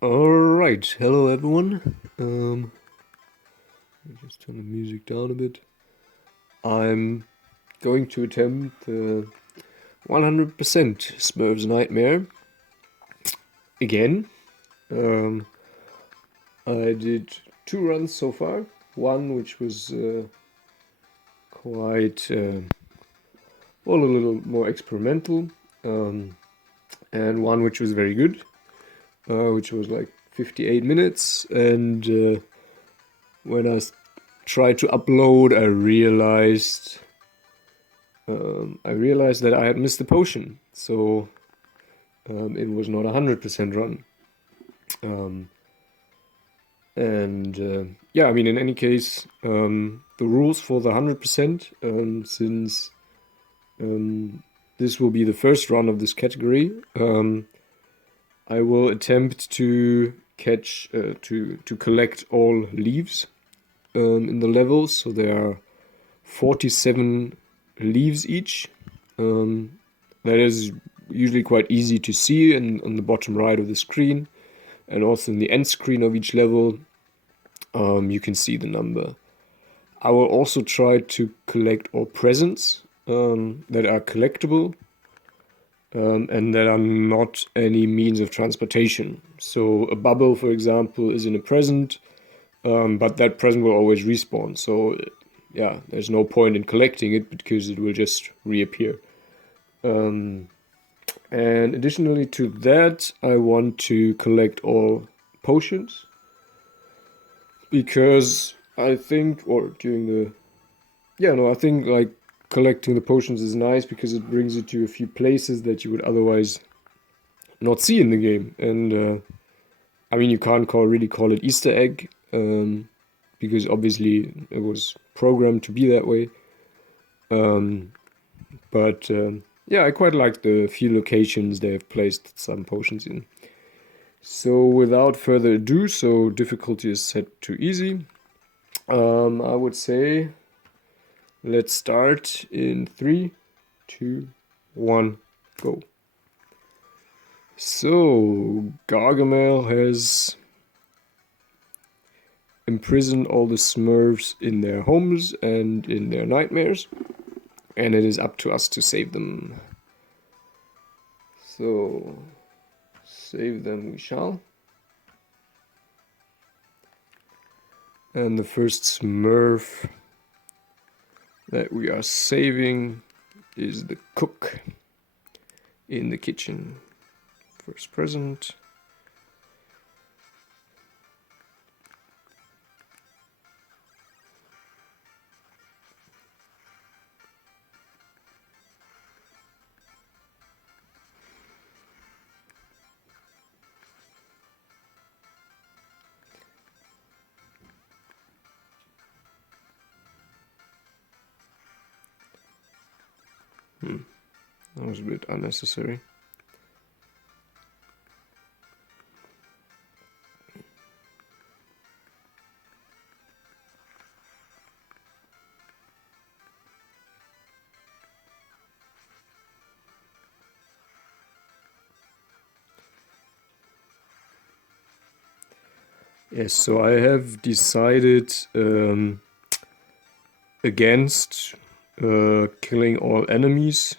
Alright, hello everyone. Let me just turn the music down a bit. I'm going to attempt the 100% Smurfs Nightmare again. I did 2 runs so far. One which was quite, well, a little more experimental, and one which was very good, which was like 58 minutes. And when I tried to upload, I realized that I had missed the potion, so it was not a 100% run. Yeah, I mean, in any case, the rules for the 100%, since this will be the first run of this category, I will attempt to catch to collect all leaves in the levels. So there are 47 leaves each. That is usually quite easy to see on the bottom right of the screen, and also in the end screen of each level you can see the number. I will also try to collect all presents that are collectible and that are not any means of transportation. So a bubble, for example, isn't a present, but that present will always respawn. So yeah, there's no point in collecting it because it will just reappear. And additionally to that, I want to collect all potions, because I think, or during the, yeah, no, I think like collecting the potions is nice because it brings you to a few places that you would otherwise not see in the game. And I mean, you can't really call it Easter egg, because obviously it was programmed to be that way. But yeah, I quite like the few locations they have placed some potions in. So without further ado, so difficulty is set to easy. I would say let's start in 3, 2, 1, go. So Gargamel has imprisoned all the Smurfs in their homes and in their nightmares, and it is up to us to save them. So save them we shall. And the first Smurf that we are saving is the cook in the kitchen. First present. That was a bit unnecessary. Yes, so I have decided against killing all enemies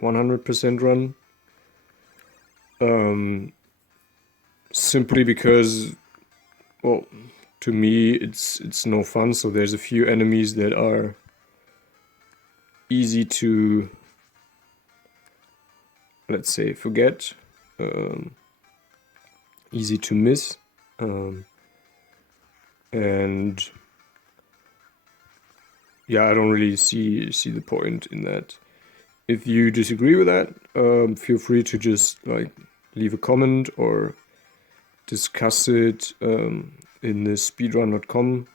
100% run. Simply because, well, to me it's no fun. So there's a few enemies that are easy to, let's say, forget, easy to miss, and yeah, I don't really see the point in that. If you disagree with that, feel free to just like leave a comment or discuss it in the speedrun.com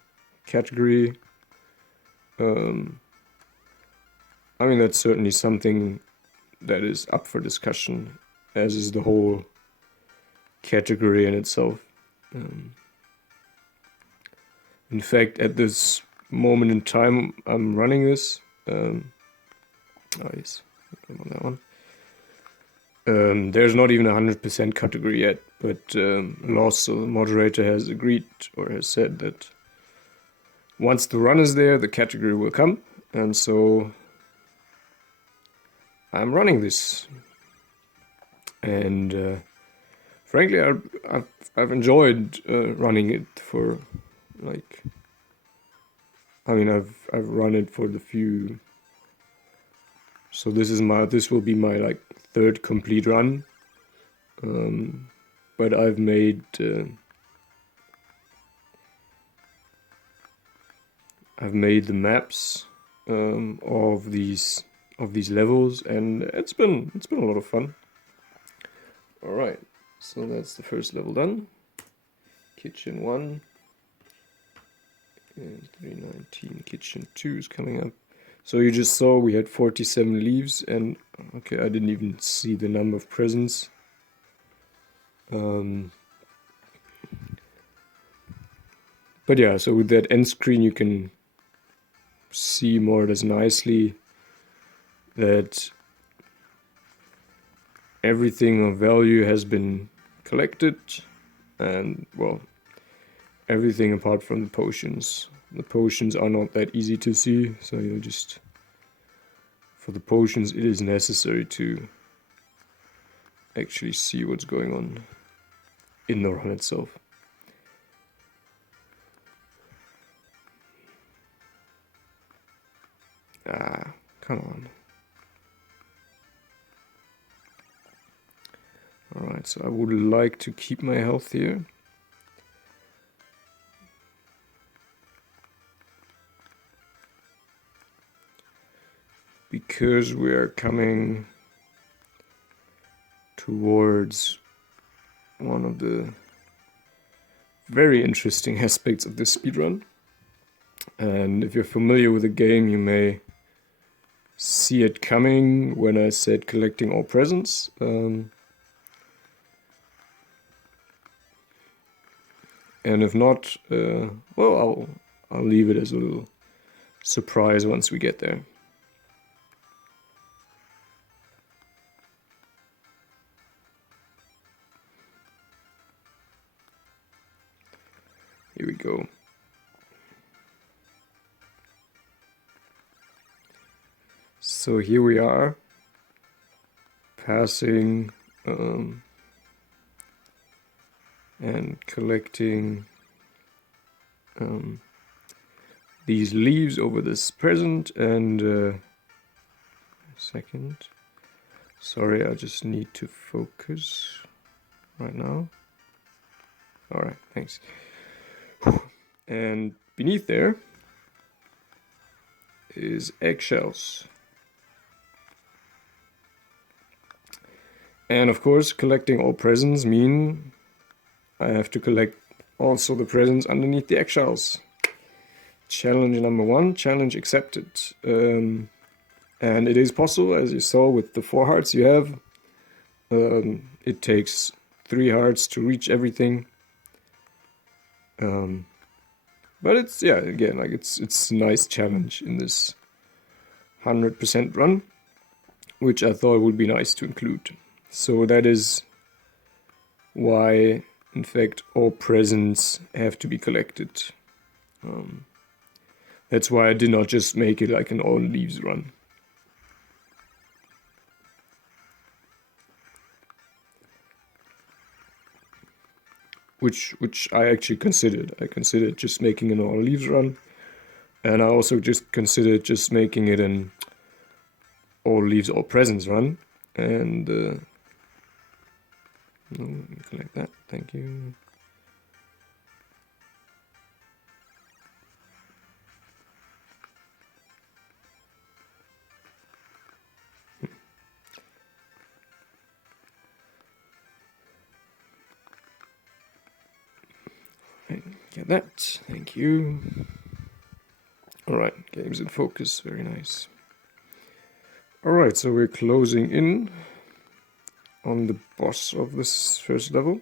category. I mean, that's certainly something that is up for discussion, as is the whole category in itself. In fact, at this moment in time I'm running this, oh yes, I'm on that one. There's not even a 100% category yet, but Loss, so the moderator, has agreed or has said that once the run is there, the category will come, and so I'm running this. And frankly, I've enjoyed running it for, like, I mean, I've run it for the few. So this will be my like third complete run. But I've made the maps of these levels, and it's been a lot of fun. All right, so that's the first level done. Kitchen 1 and 319. Kitchen 2 is coming up. So you just saw we had 47 leaves, and okay, I didn't even see the number of presents. But yeah, so with that end screen you can see more or less nicely that everything of value has been collected, and well, everything apart from the potions. The potions are not that easy to see, so you just, for the potions it is necessary to actually see what's going on in the run itself. Ah, come on. Alright, so I would like to keep my health here. Because we are coming towards one of the very interesting aspects of this speedrun. And if you're familiar with the game, you may see it coming when I said collecting all presents. And if not, well, I'll leave it as a little surprise once we get there. Here we go. So here we are, passing and collecting these leaves over this present, and a second. Sorry, I just need to focus right now. Alright, thanks. And beneath there is eggshells. And of course, collecting all presents mean I have to collect also the presents underneath the eggshells. Challenge number 1, challenge accepted. And it is possible, as you saw with the 4 hearts you have. It takes 3 hearts to reach everything. But it's, yeah, again, like it's a nice challenge in this 100% run, which I thought would be nice to include. So that is why, in fact, all presents have to be collected. That's why I did not just make it like an all leaves run. Which I actually considered. I considered just making an all leaves run, and I also just considered just making it an all leaves all presents run. And collect that. Thank you. Get that. Thank you. Alright, game's in focus. Very nice. Alright, so we're closing in on the boss of this first level.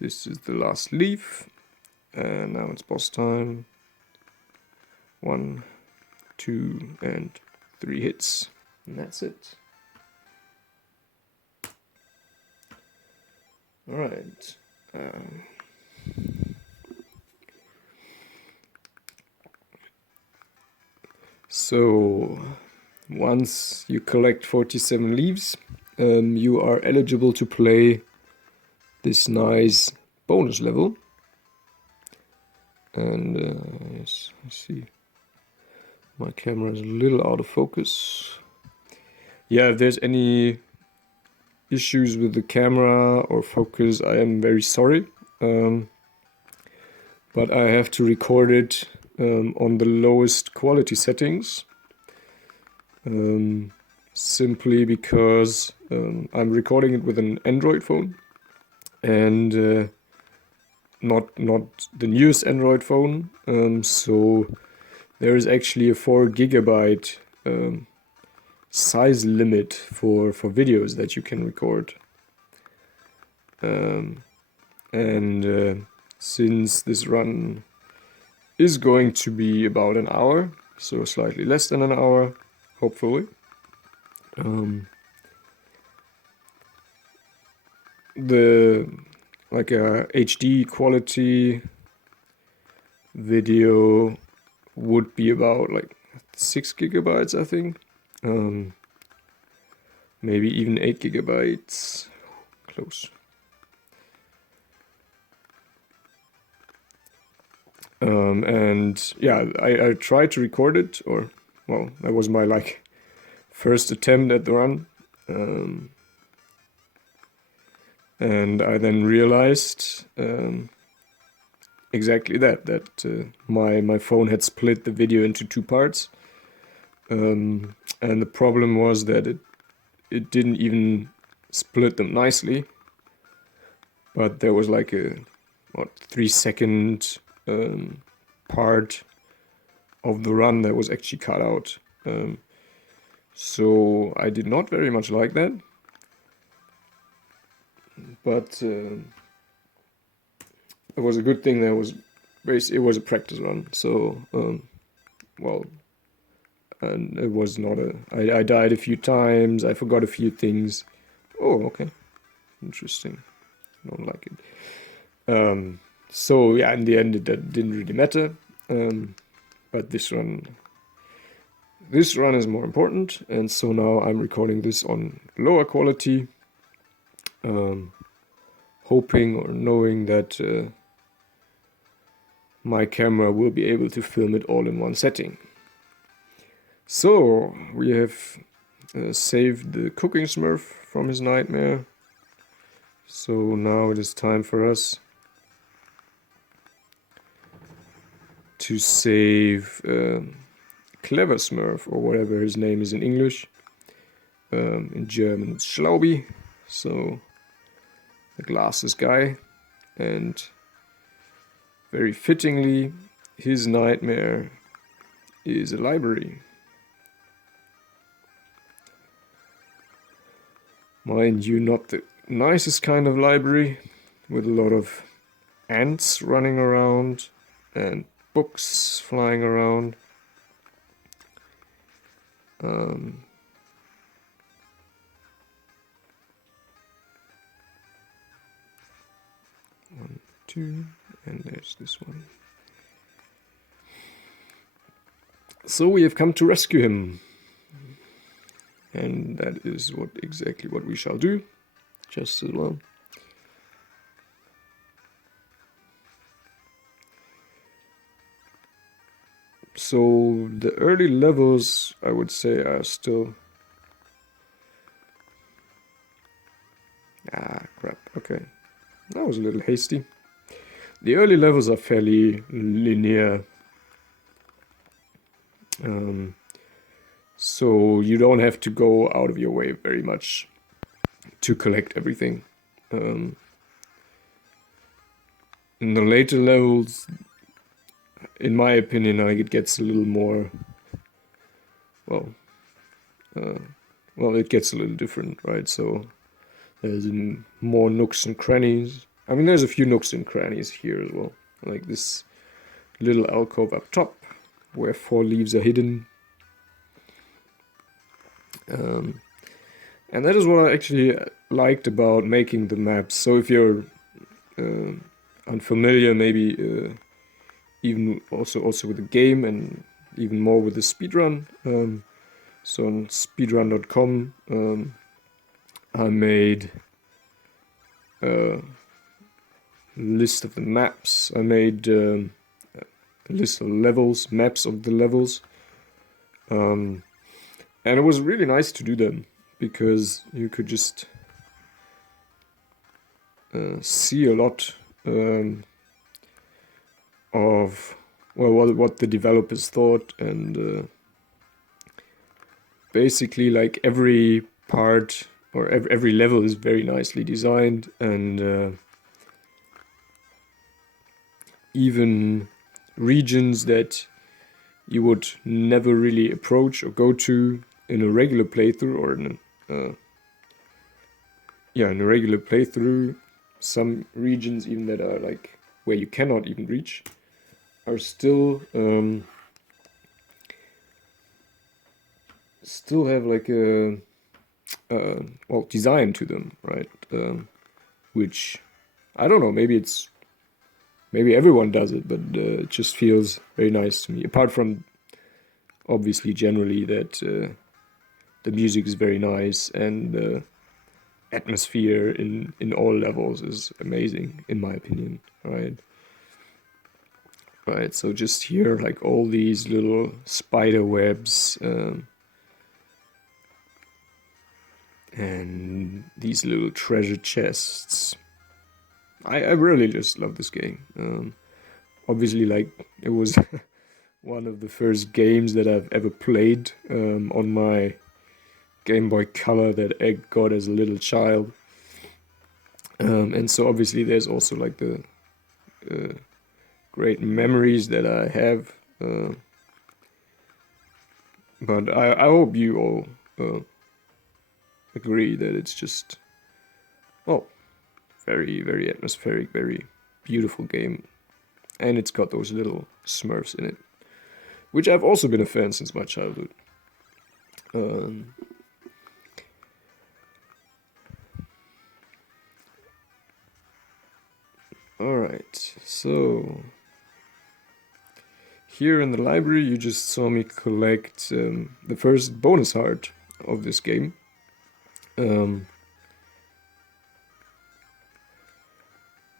This is the last leaf. And now it's boss time. 1, 2, and 3 hits. And that's it. All right. So once you collect 47 leaves, you are eligible to play this nice bonus level. And yes, I see my camera is a little out of focus. Yeah, if there's any issues with the camera or focus, I am very sorry. But I have to record it on the lowest quality settings. Simply because I'm recording it with an Android phone, and not the newest Android phone. So there is actually a 4 gigabyte size limit for videos that you can record. And since this run is going to be about an hour, so slightly less than an hour, hopefully. The like a HD quality video would be about like 6 gigabytes, I think. Maybe even 8 gigabytes. Close. And yeah, I tried to record it, or well, that was my like first attempt at the run. And I then realized exactly that my phone had split the video into 2 parts, and the problem was that it didn't even split them nicely, but there was like a 3-second part of the run that was actually cut out. So I did not very much like that, but it was a good thing that it was a practice run. So well, and it was not I died a few times, I forgot a few things. Oh, okay, interesting. I don't like it. So yeah, in the end, it didn't really matter. But this run is more important, and so now I'm recording this on lower quality, hoping or knowing that my camera will be able to film it all in one setting. So we have saved the cooking Smurf from his nightmare. So now it is time for us to save Clever Smurf, or whatever his name is in English. In German it's Schlaubi, so the glasses guy. And very fittingly, his nightmare is a library. Mind you, not the nicest kind of library, with a lot of ants running around and books flying around. 1, 2, and there's this one. So we have come to rescue him, and that is exactly what we shall do, just as well. So the early levels, I would say, are still... crap, okay. That was a little hasty. The early levels are fairly linear. So you don't have to go out of your way very much to collect everything. In the later levels, in my opinion, like, it gets a little more... Well, it gets a little different, right? So there's more nooks and crannies. I mean, there's a few nooks and crannies here as well. Like this little alcove up top, where 4 leaves are hidden. And that is what I actually liked about making the maps. So if you're unfamiliar, maybe even also with the game and even more with the speedrun. So on speedrun.com, I made a list of the maps. I made a list of levels, maps of the levels. And it was really nice to do them because you could just see a lot of what the developers thought, and basically like every part or every level is very nicely designed, and even regions that you would never really approach or go to in a regular playthrough, or in a regular playthrough, some regions even that are like where you cannot even reach are still have like a design to them, right? Which I don't know, maybe everyone does it, but it just feels very nice to me. Apart from obviously generally that the music is very nice, and the atmosphere in all levels is amazing, in my opinion, right? Right, so just here, like all these little spider webs, and these little treasure chests. I really just love this game. Obviously, like, it was one of the first games that I've ever played on my Game Boy Color that I got as a little child. And so obviously there's also like the great memories that I have. But I hope you all agree that it's just, well, very, very atmospheric, very beautiful game. And it's got those little Smurfs in it, which I've also been a fan since my childhood. Alright, so here in the library you just saw me collect the first bonus heart of this game.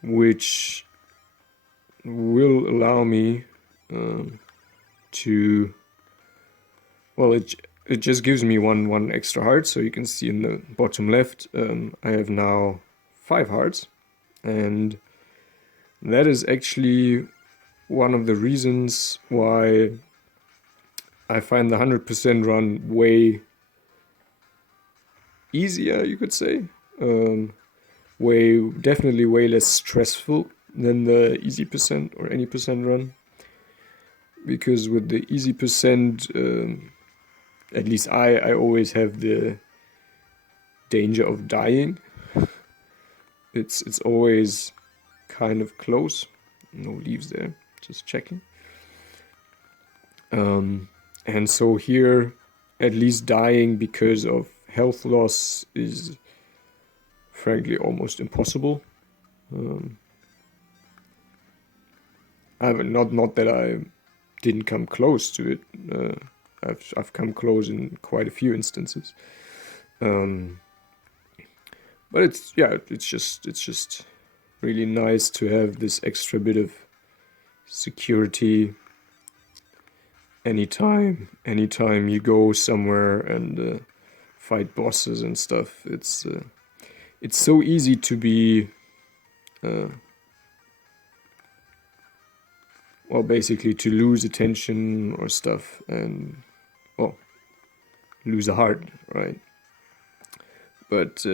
Which will allow me to, well, it just gives me one extra heart. So you can see in the bottom left, I have now 5 hearts, and that is actually one of the reasons why I find the 100% run way easier, you could say. Definitely way less stressful than the easy percent or any percent run. Because with the easy percent, at least I always have the danger of dying. It's always kind of close. No leaves there, just checking. And so here, at least dying because of health loss is frankly almost impossible. Not that I didn't come close to it. I've come close in quite a few instances. But it's just really nice to have this extra bit of security anytime you go somewhere and fight bosses and stuff. It's so easy to be basically to lose attention or stuff, and lose a heart, right? But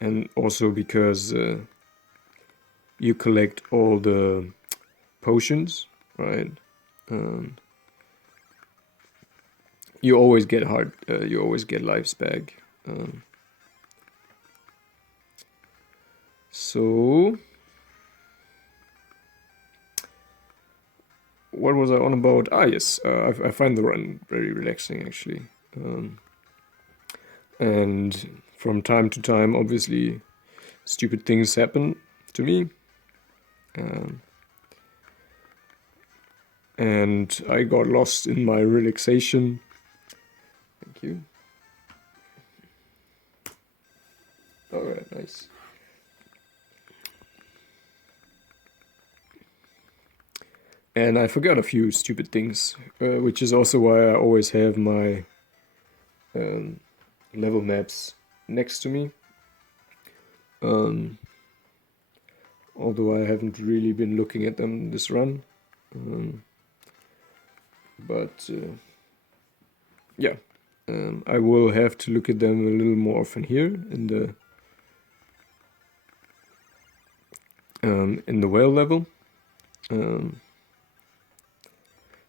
and also because you collect all the potions, right? You always get you always get lives back. So what was I on about? Yes, I find the run very relaxing, actually. And from time to time, obviously, stupid things happen to me. And I got lost in my relaxation. Thank you. Alright, nice. And I forgot a few stupid things, which is also why I always have my level maps next to me. Although I haven't really been looking at them this run. Yeah, I will have to look at them a little more often here in the whale level.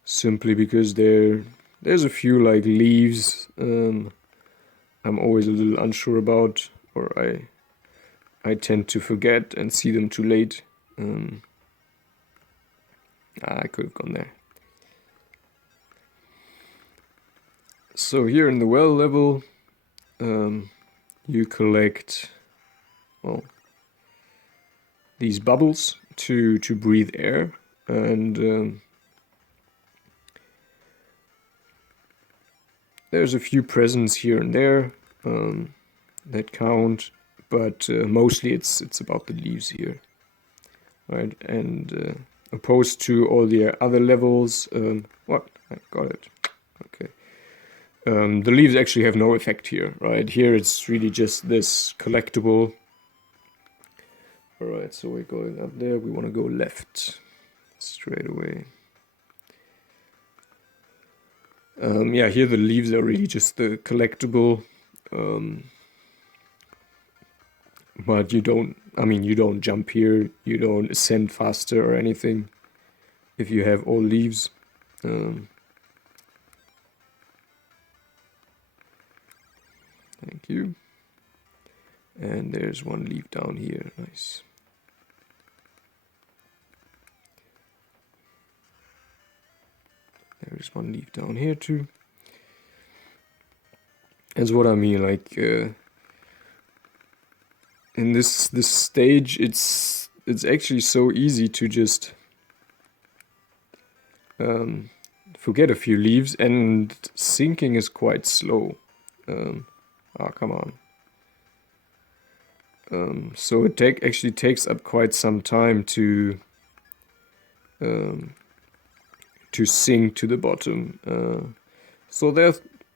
Simply because there's a few like leaves I'm always a little unsure about, or I tend to forget and see them too late. I could have gone there. So here in the well level, you collect, well, these bubbles to breathe air, and there's a few presents here and there that count, but mostly it's about the leaves here, right? And opposed to all the other levels, what? I got it. Okay. The leaves actually have no effect here, right? Here it's really just this collectible. Alright, so we're going up there. We want to go left straight away. Yeah, here the leaves are really just the collectible. But you don't jump here, you don't ascend faster or anything if you have all leaves. Thank you. And there's one leaf down here, nice. There's one leaf down here too. That's what I mean, like in this stage, it's actually so easy to just forget a few leaves, and sinking is quite slow. Come on. So it actually takes up quite some time to sink to the bottom. So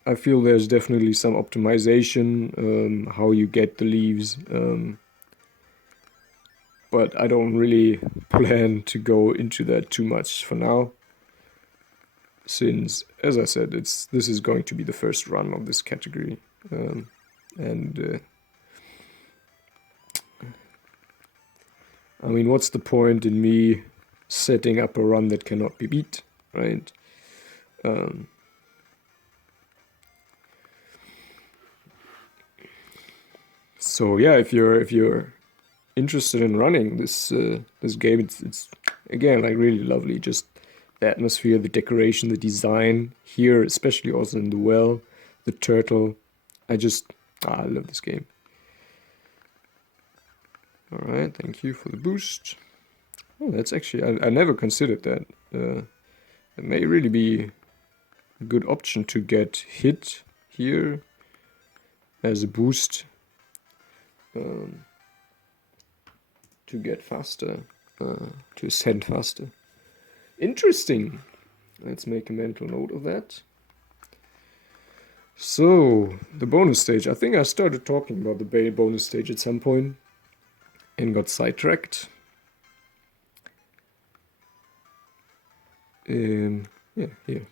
I feel there's definitely some optimization how you get the leaves, but I don't really plan to go into that too much for now, since, as I said, this is going to be the first run of this category, and I mean, what's the point in me setting up a run that cannot be beat, right? So yeah, if you're interested in running this game, it's again like really lovely. Just the atmosphere, the decoration, the design here, especially also in the well, the turtle. I love this game. All right, thank you for the boost. Oh, that's actually, I never considered that. It may really be a good option to get hit here as a boost to get faster, to ascend faster. Interesting. Let's make a mental note of that. So, the bonus stage. I think I started talking about the bonus stage at some point and got sidetracked. Yeah, here.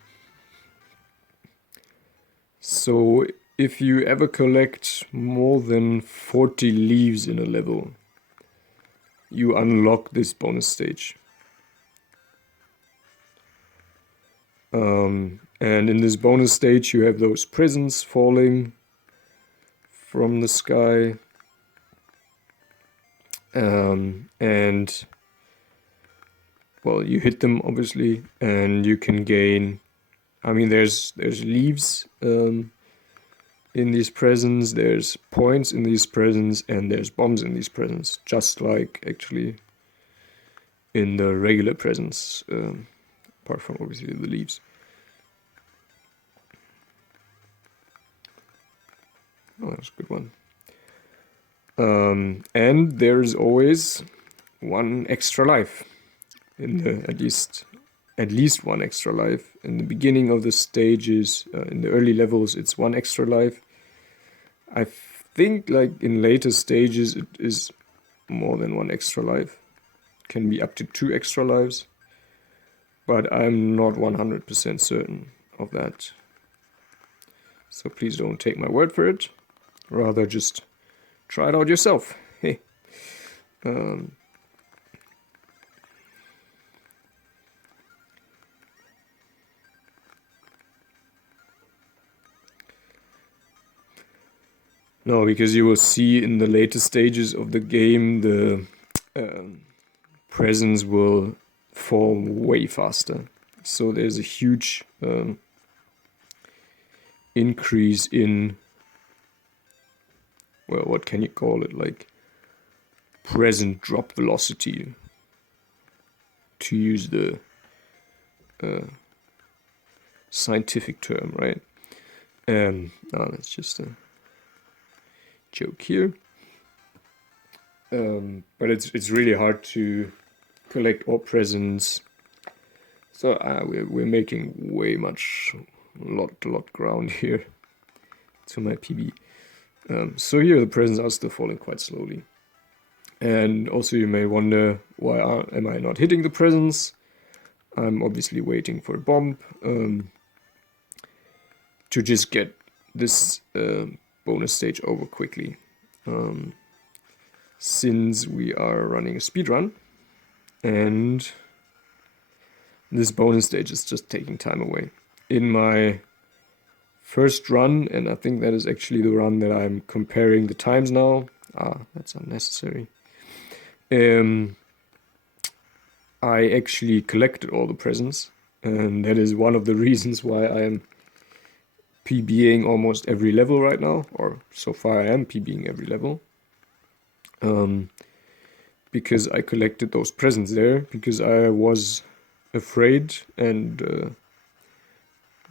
So, if you ever collect more than 40 leaves in a level, you unlock this bonus stage. And in this bonus stage, you have those prisons falling from the sky. And well, you hit them obviously, and you can gain. I mean, there's leaves in in these presents, there's points in these presents, and there's bombs in these presents, just like actually in the regular presents, apart from obviously the leaves. Oh, that was a good one. And there's always one extra life in the at least one extra life. In the beginning of the stages, in the early levels, it's one extra life. I think like in later stages it is more than one extra life. It can be up to 2 extra lives, but I'm not 100% certain of that. So please don't take my word for it. Rather just try it out yourself. Hey. No, because you will see in the later stages of the game the presence will fall way faster. So there's a huge increase in, well, what can you call it, like present drop velocity, to use the scientific term, right? No, that's just a joke here. But it's really hard to collect all presents. So we're making way much, lot ground here to my PB. So here the presents are still falling quite slowly. And also you may wonder, why am I not hitting the presents? I'm obviously waiting for a bomb to just get this bonus stage over quickly. Since we are running a speedrun, and this bonus stage is just taking time away. In my first run, and I think that is actually the run that I'm comparing the times now. That's unnecessary. I actually collected all the presents, and that is one of the reasons why I am PBing almost every level right now, or so far I am PBing every level. Because I collected those presents there, because I was afraid, and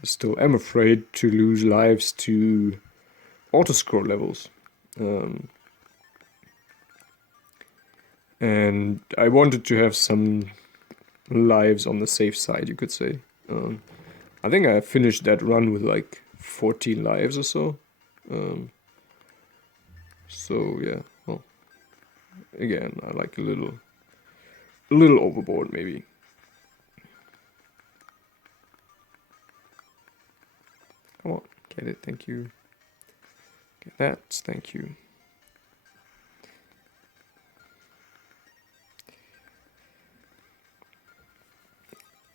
I still am afraid, to lose lives to auto-scroll levels. And I wanted to have some lives on the safe side, you could say. I think I finished that run with like 14 lives or so. So yeah, well, again, I like a little overboard maybe. Come on, get it, thank you. Get that, thank you.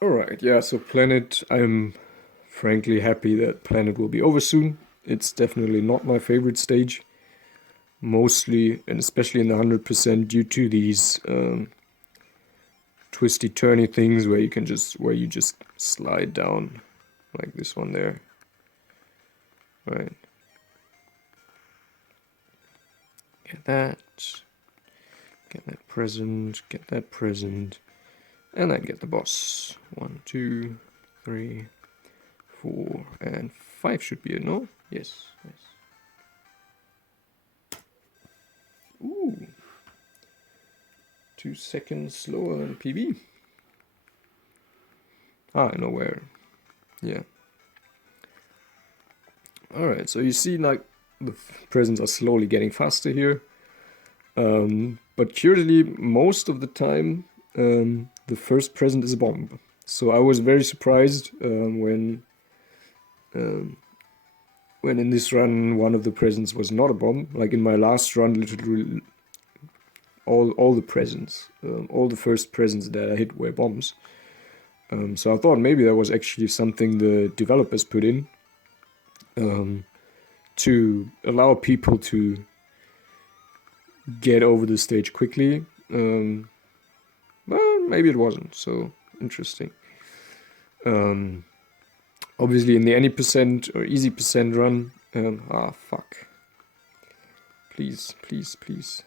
Alright, yeah, so Planet, I'm frankly happy that Planet will be over soon. It's definitely not my favorite stage. Mostly, and especially in the 100%, due to these twisty turny things where you just slide down, like this one there. Right. Get that present, get that present, and then get the boss. 1, 2, 3, 4, and 5 should be it, no? Yes, yes. Ooh. 2 seconds slower than PB. I know where. Yeah. Alright, so you see like the presents are slowly getting faster here. But curiously, most of the time, the first present is a bomb. So I was very surprised when in this run one of the presents was not a bomb. Like in my last run, literally all the presents, all the first presents that I hit were bombs. So I thought maybe that was actually something the developers put in to allow people to get over the stage quickly. Well, maybe it wasn't, so interesting. Obviously in the any percent or easy percent run, Fuck. Please, please, please.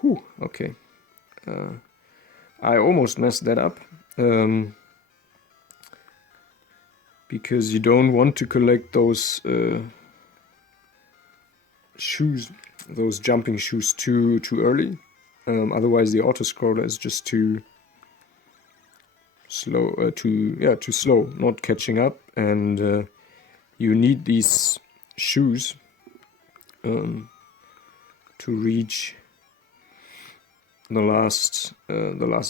Whew, okay. I almost messed that up. Because you don't want to collect those shoes, those jumping shoes too early. Otherwise the auto-scroller is just too slow, too slow, not catching up, and you need these shoes to reach the last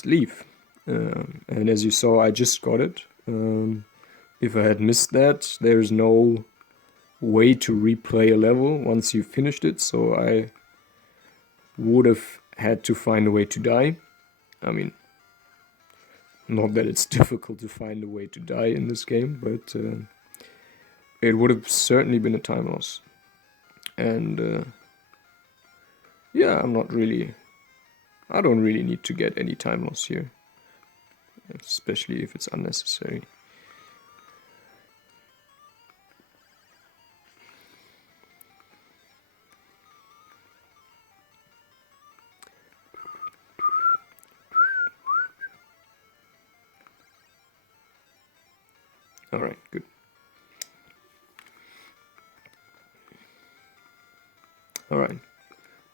leaf. And as you saw, I just got it. If I had missed that, there's no way to replay a level once you finished it, so I would have had to find a way to die. I mean, not that it's difficult to find a way to die in this game, but it would have certainly been a time loss. And yeah, I don't really need to get any time loss here, especially if it's unnecessary. Alright, good. Alright,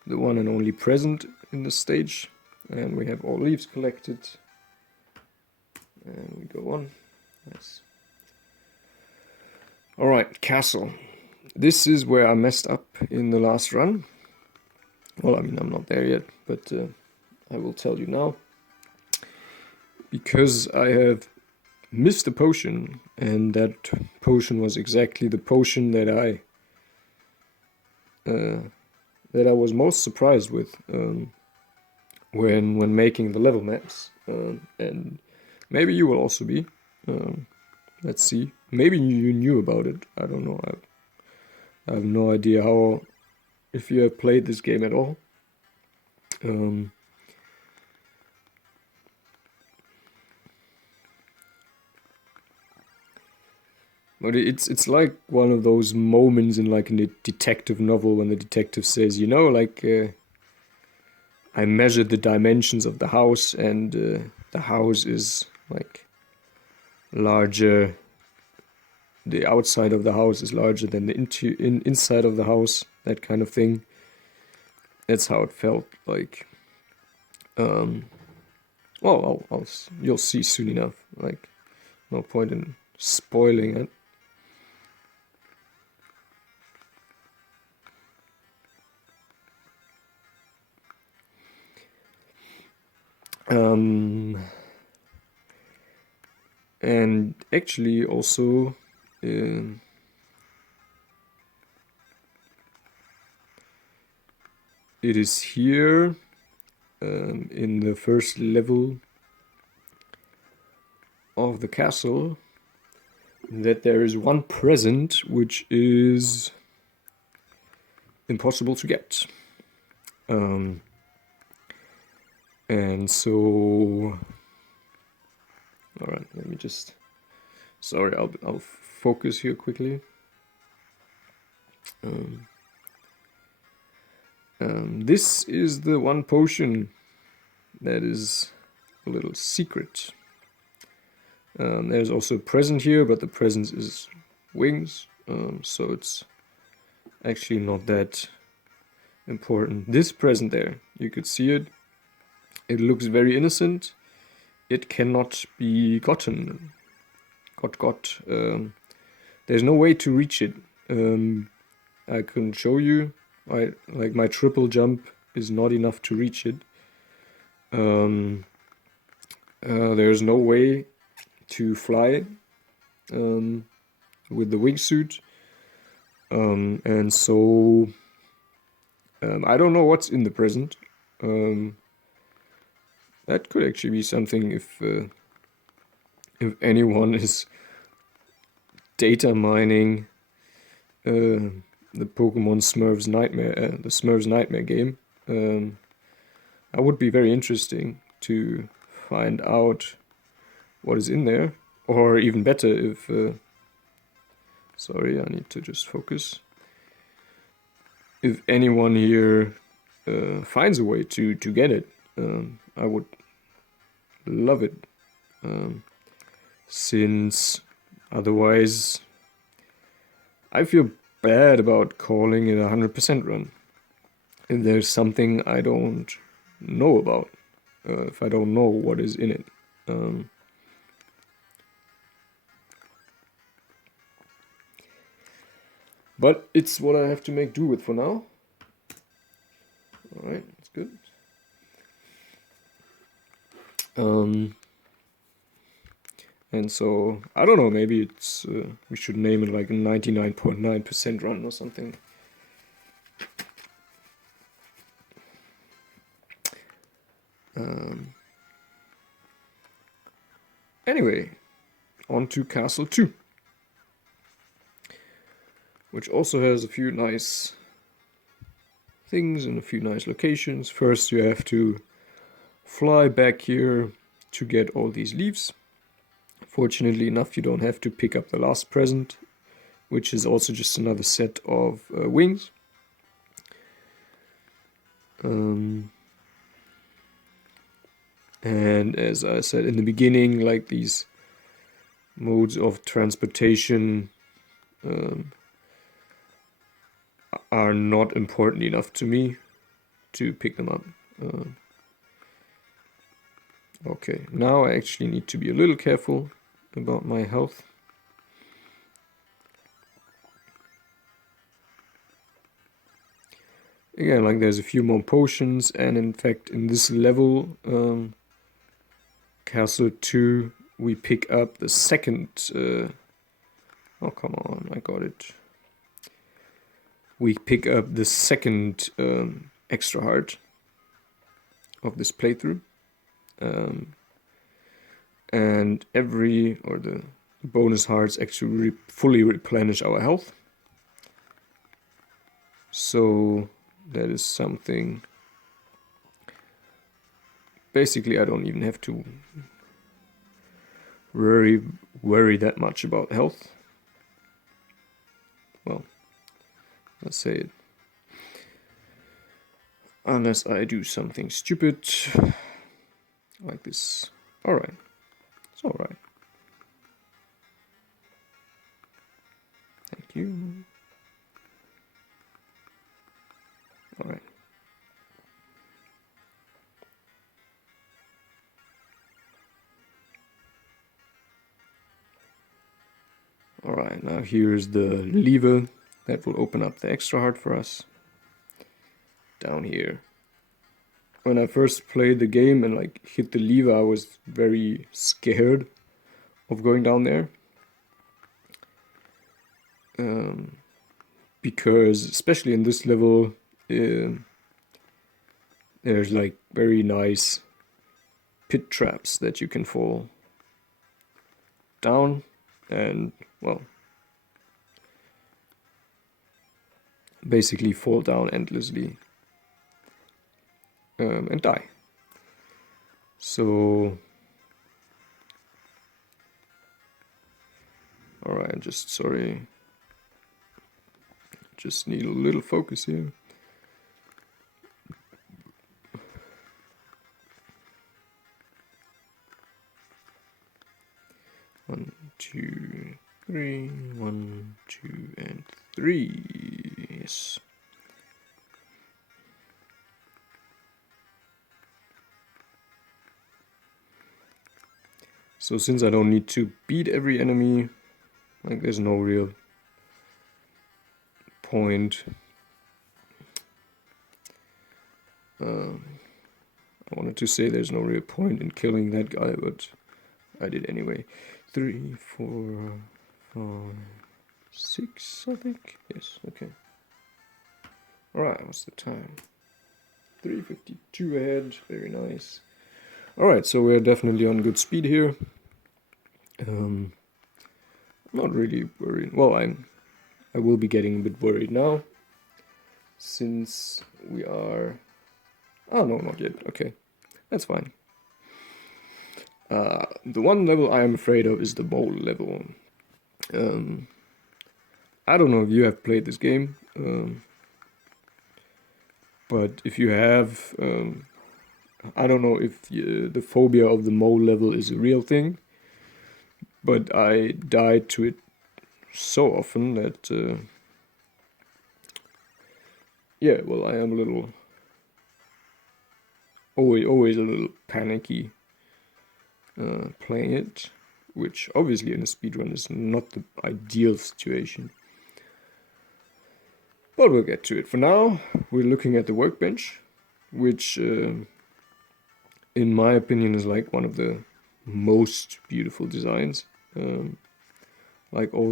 the one and only present in this stage, and we have all leaves collected, and we go on. Nice. Alright, castle. This is where I messed up in the last run. Well, I mean, I'm not there yet, but I will tell you now. Because I have missed a potion, and that potion was exactly the potion that I was most surprised with when making the level maps, and maybe you will also be. Let's see. Maybe you knew about it. I don't know. I have no idea how, if you have played this game at all. But it's like one of those moments in like a detective novel when the detective says, you know, like I measured the dimensions of the house, and the house is like larger. The outside of the house is larger than the inside of the house. That kind of thing. That's how it felt like. Well, you'll see soon enough. Like, no point in spoiling it. And actually also it is here in the first level of the castle that there is one present which is impossible to get. And so, all right, let me just, sorry, I'll focus here quickly. This is the one potion that is a little secret. There's also a present here, but the present is wings, so it's actually not that important. This present there, you could see it. It looks very innocent. It cannot be gotten. There's no way to reach it. I can show you. Like my triple jump is not enough to reach it. There's no way to fly with the wingsuit. And so I don't know what's in the present. That could actually be something if anyone is data mining the Pokemon Smurfs Nightmare, the Smurfs Nightmare game. That would be very interesting to find out what is in there, or even better, if Sorry, I need to just focus. If anyone here finds a way to get it, I would love it. Since otherwise I feel bad about calling it a 100% run. If there's something I don't know about, if I don't know what is in it. But it's what I have to make do with for now. Alright, that's good. And so, I don't know, maybe it's we should name it like a 99.9% run or something. Anyway, on to Castle 2. Which also has a few nice things and a few nice locations. First you have to fly back here to get all these leaves. Fortunately enough, you don't have to pick up the last present, which is also just another set of wings. And as I said in the beginning, like these modes of transportation are not important enough to me to pick them up. Okay, now I actually need to be a little careful about my health. Again, like there's a few more potions, and in fact in this level, Castle 2, we pick up the second... oh, come on, I got it. We pick up the second extra heart of this playthrough. And the bonus hearts actually fully replenish our health. So that is something. Basically, I don't even have to worry that much about health. Well, let's say it. Unless I do something stupid like this. Alright. It's alright. Thank you. Alright. Alright, now here's the lever that will open up the extra heart for us. Down here. When I first played the game and like hit the lever, I was very scared of going down there. Because especially in this level, there's like very nice pit traps that you can fall down and, well, basically fall down endlessly and die. So, alright, sorry, just need a little focus here. One, two, three. 1, 2, and 3. Yes. So since I don't need to beat every enemy, like there's no real point. I wanted to say there's no real point in killing that guy, but I did anyway. 3, 4, 5, 6, I think. Yes, okay. Alright, what's the time? 3:52 ahead, very nice. Alright, so we're definitely on good speed here. I'm not really worried. Well, I will be getting a bit worried now, since we are... Oh, no, not yet. Okay, that's fine. The one level I am afraid of is the mole level. I don't know if you have played this game, but if you have, I don't know if the phobia of the mole level is a real thing, but I died to it so often that, yeah, well, I am a little, always a little panicky playing it, which obviously in a speedrun is not the ideal situation. But we'll get to it. For now, we're looking at the workbench, which in my opinion is like one of the most beautiful designs. Like all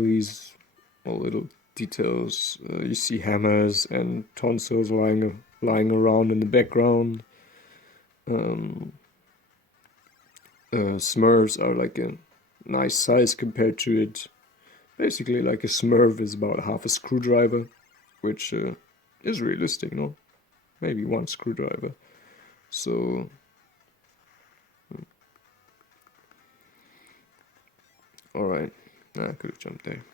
little details. You see hammers and tonsils lying around in the background. Smurfs are like a nice size compared to it. Basically, like a Smurf is about half a screwdriver, which is realistic, no? Maybe one screwdriver. So, alright. I could have jumped there.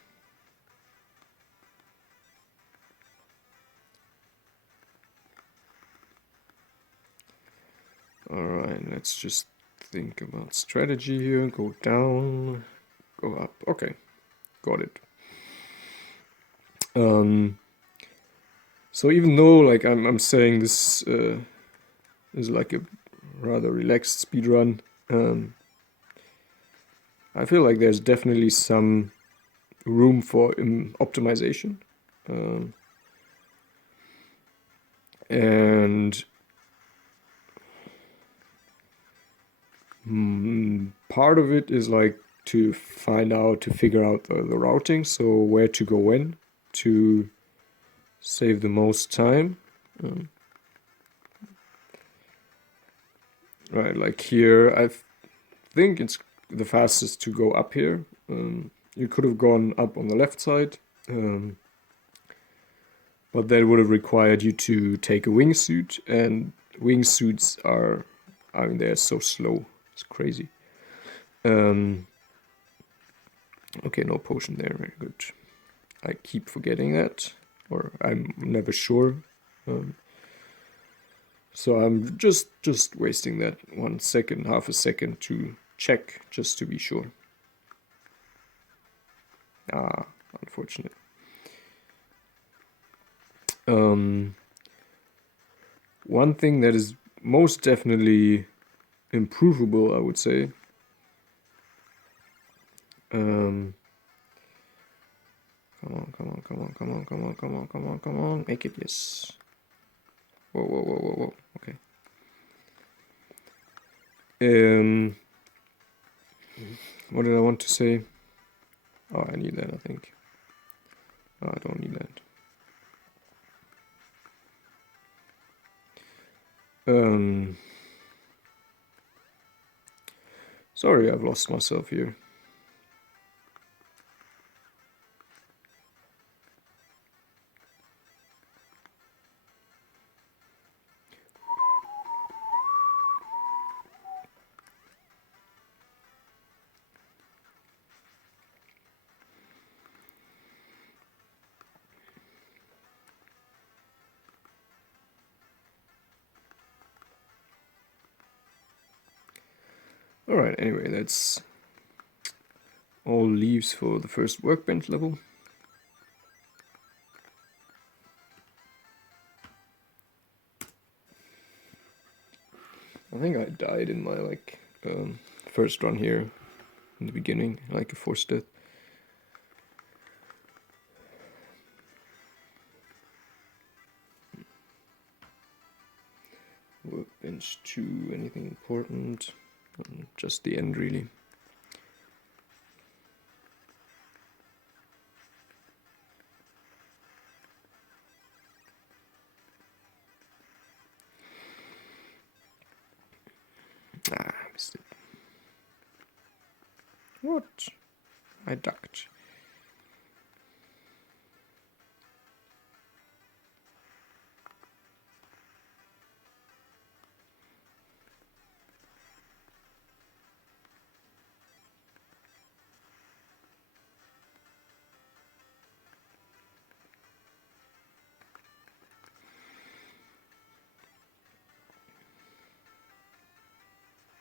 Alright, let's just think about strategy here. Go down, go up. Okay, got it. So even though like I'm saying this is like a rather relaxed speedrun, I feel like there's definitely some room for optimization. And part of it is like to figure out the routing, so where to go when to save the most time. Right, like here, I think it's the fastest to go up here. You could have gone up on the left side, but that would have required you to take a wingsuit, and wingsuits are, I mean, they're so slow. It's crazy. Okay, no potion there, very good. I keep forgetting that, or I'm never sure. So I'm just wasting that 1 second, half a second to check, just to be sure. Ah, unfortunate. One thing that is most definitely improvable, I would say. Come on. Make it, yes. Whoa. Okay. What did I want to say? Oh, I need that, I think. Oh, I don't need that. Sorry, I've lost myself here. Alright, anyway, that's all leaves for the first workbench level. I think I died in my first run here in the beginning, like a forced death. Workbench 2, anything important? Just the end, really. Ah, I missed it. What? I ducked.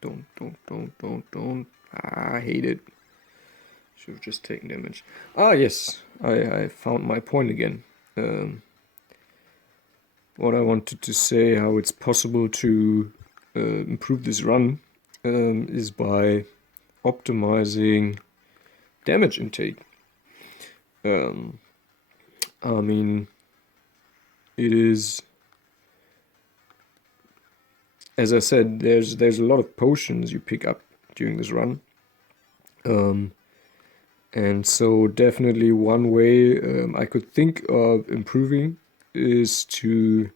Don't. I hate it. Should have just taken damage. Ah, yes. I found my point again. What I wanted to say, how it's possible to improve this run, is by optimizing damage intake. I mean, it is, as I said, there's a lot of potions you pick up during this run. And so definitely one way I could think of improving is to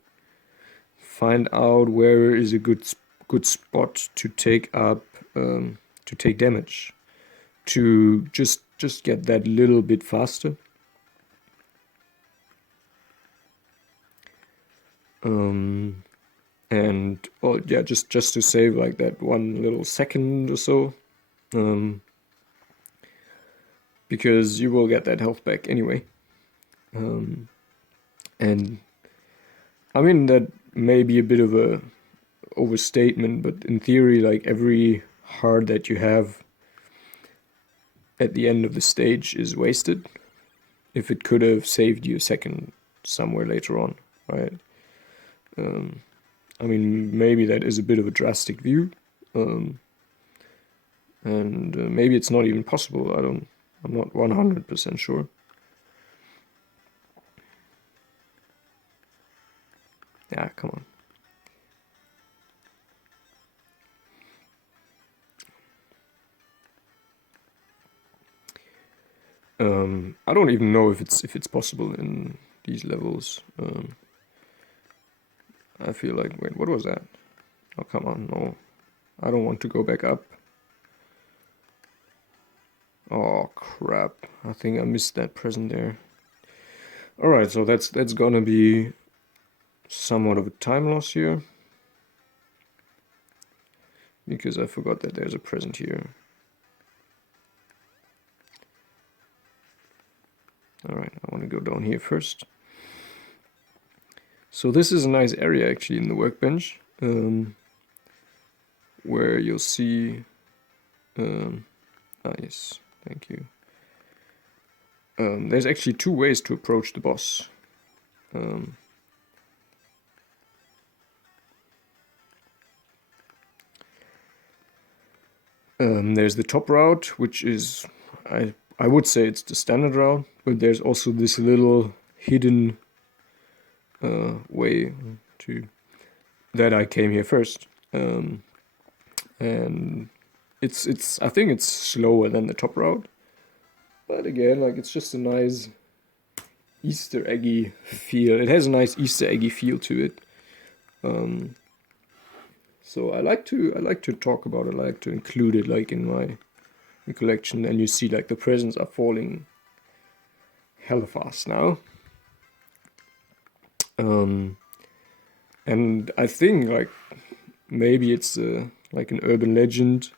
find out where is a good spot to take up to take damage, to just get that little bit faster. And well, yeah, just to save like that 1 little second or so, because you will get that health back anyway. And I mean, that may be a bit of a overstatement, but in theory, like every heart that you have at the end of the stage is wasted if it could have saved you a second somewhere later on, right? I mean, maybe that is a bit of a drastic view, and maybe it's not even possible. I'm not 100% sure. Yeah, come on. I don't even know if it's possible in these levels. I feel like, wait, what was that? Oh, come on, no. I don't want to go back up. Oh, crap. I think I missed that present there. Alright, so that's gonna be somewhat of a time loss here, because I forgot that there's a present here. Alright, I want to go down here first. So this is a nice area actually in the workbench, where you'll see, yes, thank you. There's actually 2 ways to approach the boss. There's the top route, which is, I would say it's the standard route, but there's also this little hidden way to that I came here first, and it's I think it's slower than the top route, but again, like, it's just a nice Easter eggy feel. It has a nice Easter eggy feel to it. So I like to talk about it. I like to include it like in my collection, and you see like the presents are falling hella fast now. And I think like maybe it's like an urban legend,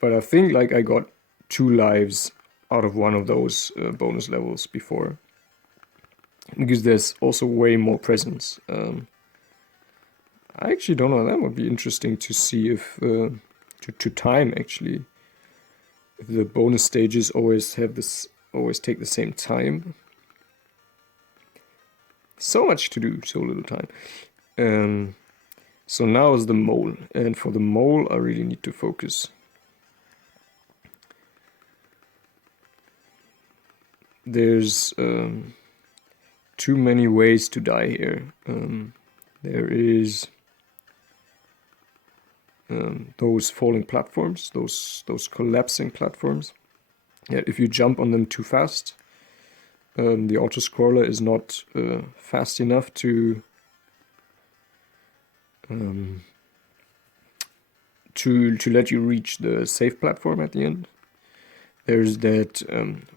but I think like I got 2 lives out of one of those bonus levels before, because there's also way more presents. I actually don't know, that would be interesting to see if to time actually, if the bonus stages always take the same time. So much to do, so little time. So now is the mole, and for the mole I really need to focus. There's too many ways to die here. There is those falling platforms, those collapsing platforms. Yeah, if you jump on them too fast, the auto-scroller is not fast enough to let you reach the safe platform at the end. There's that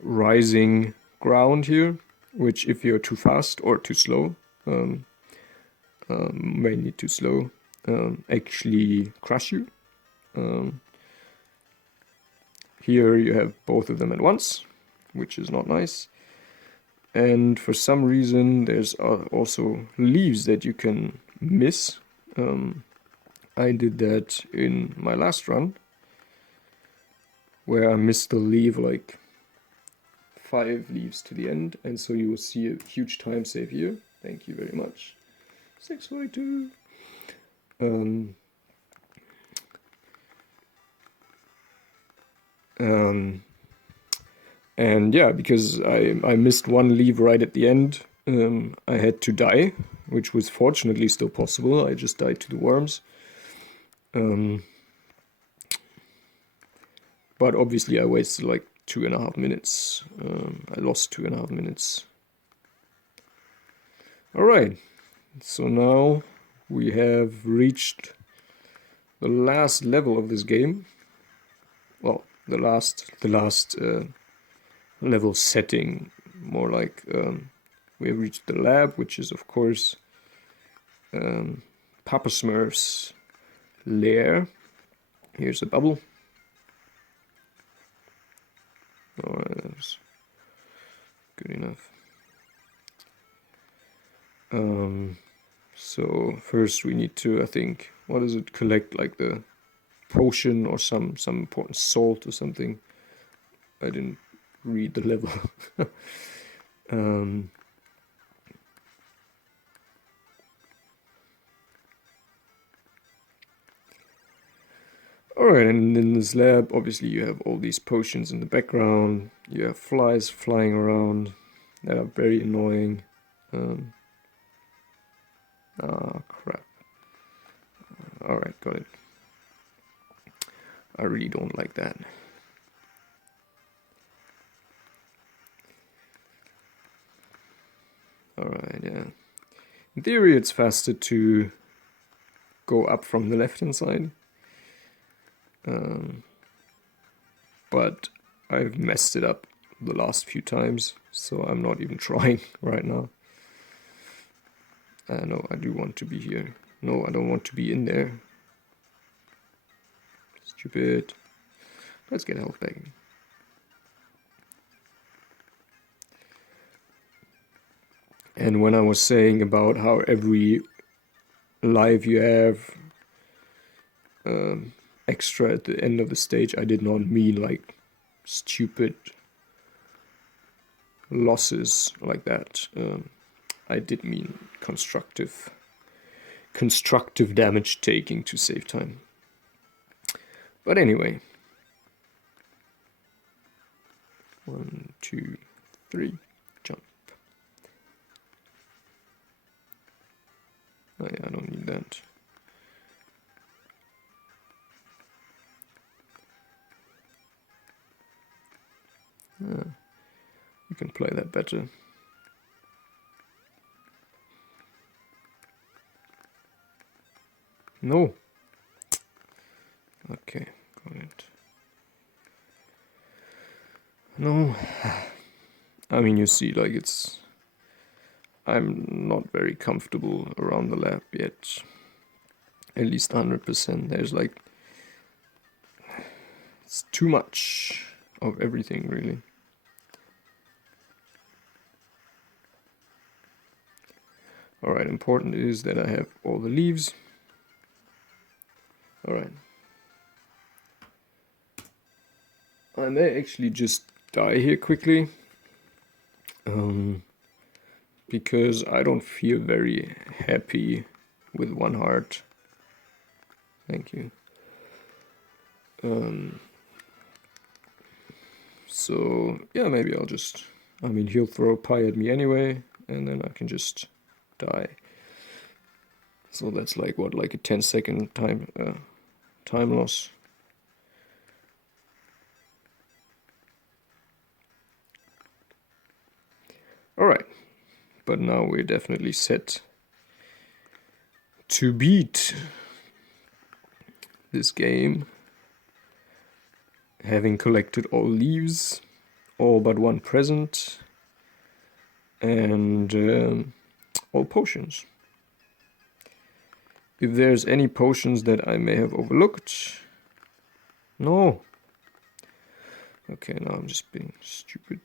rising ground here, which if you're too fast or too slow, mainly too slow, actually crush you. Here you have both of them at once, which is not nice. And for some reason there's also leaves that you can miss, I did that in my last run, where I missed the leave like 5 leaves to the end, and so you will see a huge time save here. Thank you very much. 642. And yeah, because I missed one leave right at the end, I had to die, which was fortunately still possible. I just died to the worms. But obviously I wasted like 2.5 minutes. I lost 2.5 minutes. Alright, so now we have reached the last level of this game. Well, the last level setting, more like we have reached the lab, which is of course Papa Smurf's lair. Here's a bubble. Alright, that's good enough. So first we need to, I think, what is it, collect like the potion or some important salt or something. I didn't read the level. Alright, and in this lab, obviously you have all these potions in the background. You have flies flying around that are very annoying. Crap. Alright, got it. I really don't like that. Alright, yeah. In theory, it's faster to go up from the left-hand side. But I've messed it up the last few times, so I'm not even trying right now. No, I do want to be here. No, I don't want to be in there. Stupid. Let's get health back. And when I was saying about how every life you have extra at the end of the stage, I did not mean like stupid losses like that. I did mean constructive damage taking to save time. But anyway, 1, 2, 3, jump. Oh yeah, I don't need that. You can play that better. No. Okay, got it. No. I mean, you see, like I'm not very comfortable around the lab yet. At least 100%. There's like, it's too much of everything, really. Alright, important is that I have all the leaves. Alright. I may actually just die here quickly. Because I don't feel very happy with 1 heart. Thank you. So, yeah, maybe I'll just... I mean, he'll throw pie at me anyway, and then I can just die. So that's like, what, like a 10-second time loss. Alright, but now we're definitely set to beat this game, having collected all leaves, all but 1 present, and all potions. If there's any potions that I may have overlooked... No! Okay, now I'm just being stupid.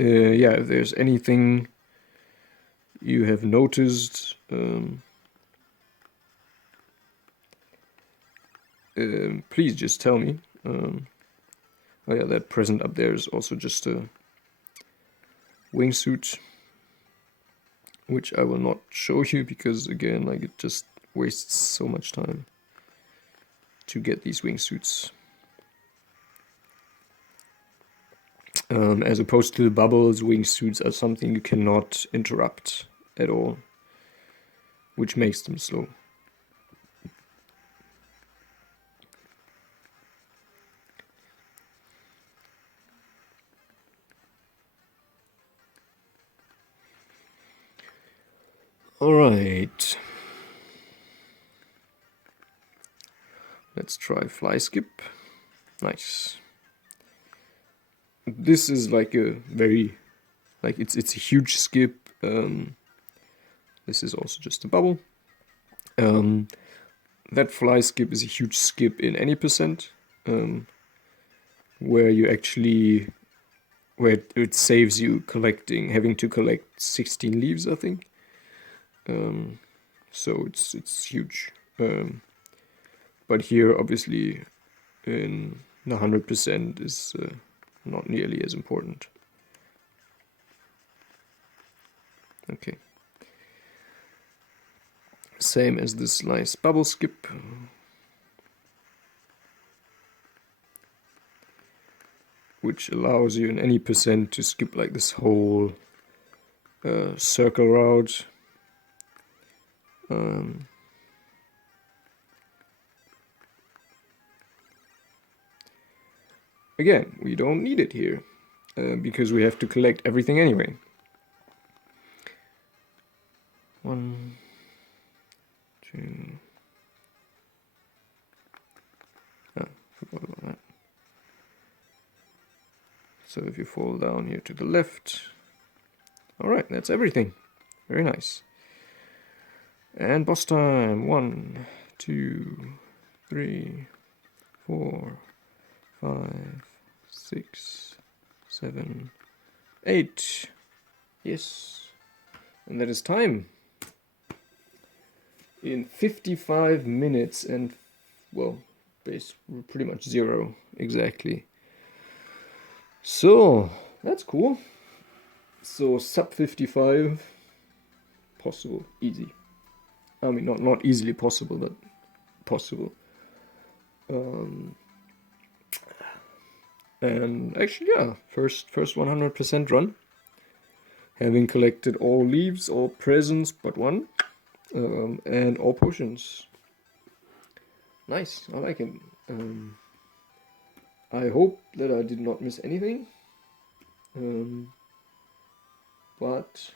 Yeah, if there's anything you have noticed please just tell me. Oh yeah, that present up there is also just a wingsuit, which I will not show you because again, like, it just wastes so much time to get these wingsuits. As opposed to the bubbles, wingsuits are something you cannot interrupt at all, which makes them slow. Alright. Let's try fly skip. Nice. This is like a very, like, it's a huge skip. This is also just a bubble. That fly skip is a huge skip in any percent, where you actually, where it saves you having to collect 16 leaves, I think. So it's huge. But here, obviously, in the 100% is not nearly as important. Okay. Same as this nice bubble skip. Which allows you in any percent to skip like this whole circle route. Again, we don't need it here because we have to collect everything anyway. 1, 2. Forgot about that. So if you fall down here to the left. Alright, that's everything. Very nice. And boss time. 1, 2, 3, 4, 5, 6, 7, 8. Yes. And that is time. In 55 minutes and, well, pretty much 0 exactly. So, that's cool. So, sub 55, possible, easy. I mean, not easily possible, but possible. And actually, yeah, first 100% run. Having collected all leaves, all presents but one, and all potions. Nice, I like it. I hope that I did not miss anything. But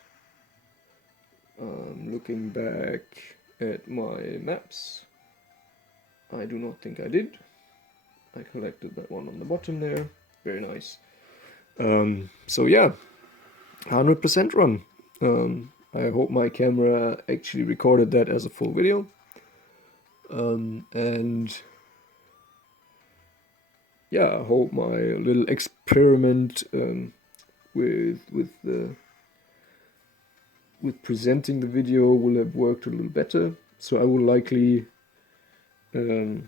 looking back at my maps, I do not think I did. I collected that one on the bottom there. Very nice. So yeah, 100% run. I hope my camera actually recorded that as a full video. And yeah, I hope my little experiment with presenting the video will have worked a little better. So I will likely I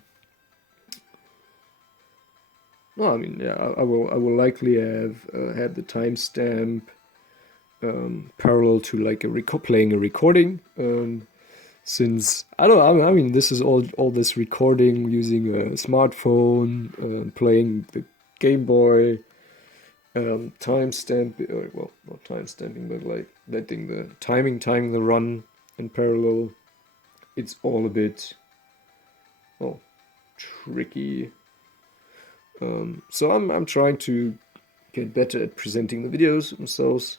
will likely have had the timestamp parallel to like playing a recording. Since I mean, this is all this recording using a smartphone, playing the Game Boy, timestamp, well, not timestamping, but like letting the timing the run in parallel. It's all a bit, well, tricky. So I'm trying to get better at presenting the videos themselves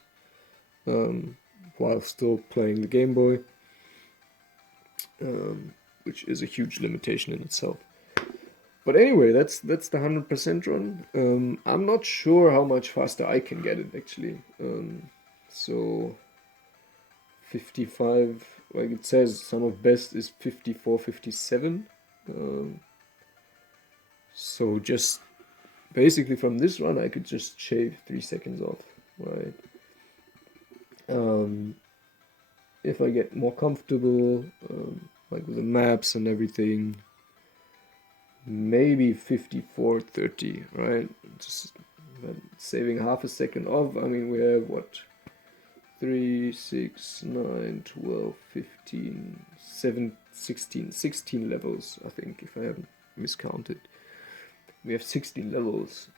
while still playing the Game Boy, which is a huge limitation in itself. But anyway, that's the 100% run. I'm not sure how much faster I can get it actually. So 55, like it says, some of best is 54, 57. So just basically from this run, I could just shave 3 seconds off, right? If I get more comfortable, like with the maps and everything, maybe 54:30, right? Just saving half a second off. I mean, we have what? 3, 6, 9, 12, 15, 7, 16, 16 levels, I think, if I haven't miscounted. We have 16 levels.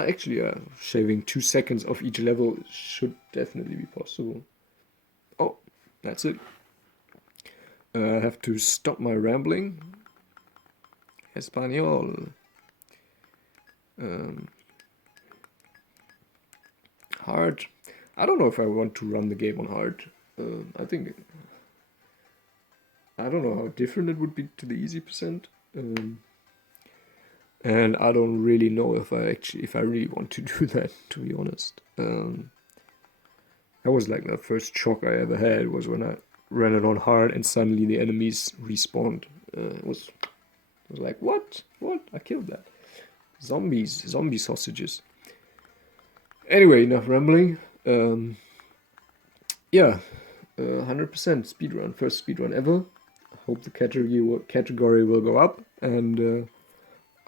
Actually, shaving 2 seconds off each level should definitely be possible. Oh, that's it. I have to stop my rambling. Espanol. Hard. I don't know if I want to run the game on hard. I don't know how different it would be to the easy percent. And I don't really know if I really want to do that, to be honest. That was like the first shock I ever had was when I ran it on hard and suddenly the enemies respawned. It was like, what? What? I killed that. Zombie sausages. Anyway, enough rambling. 100% speedrun, first speedrun ever. Hope the category will go up, and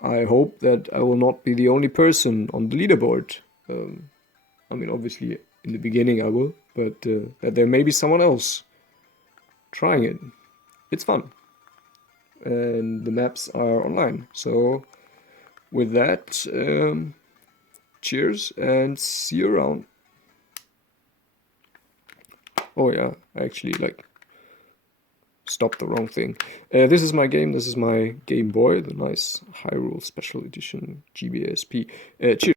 I hope that I will not be the only person on the leaderboard. I mean, obviously, in the beginning I will, but that there may be someone else trying it. It's fun. And the maps are online. So, with that, cheers and see you around. Oh yeah, I actually stopped the wrong thing. This is my game. This is my Game Boy, the nice Hyrule Special Edition GBA SP. Cheers.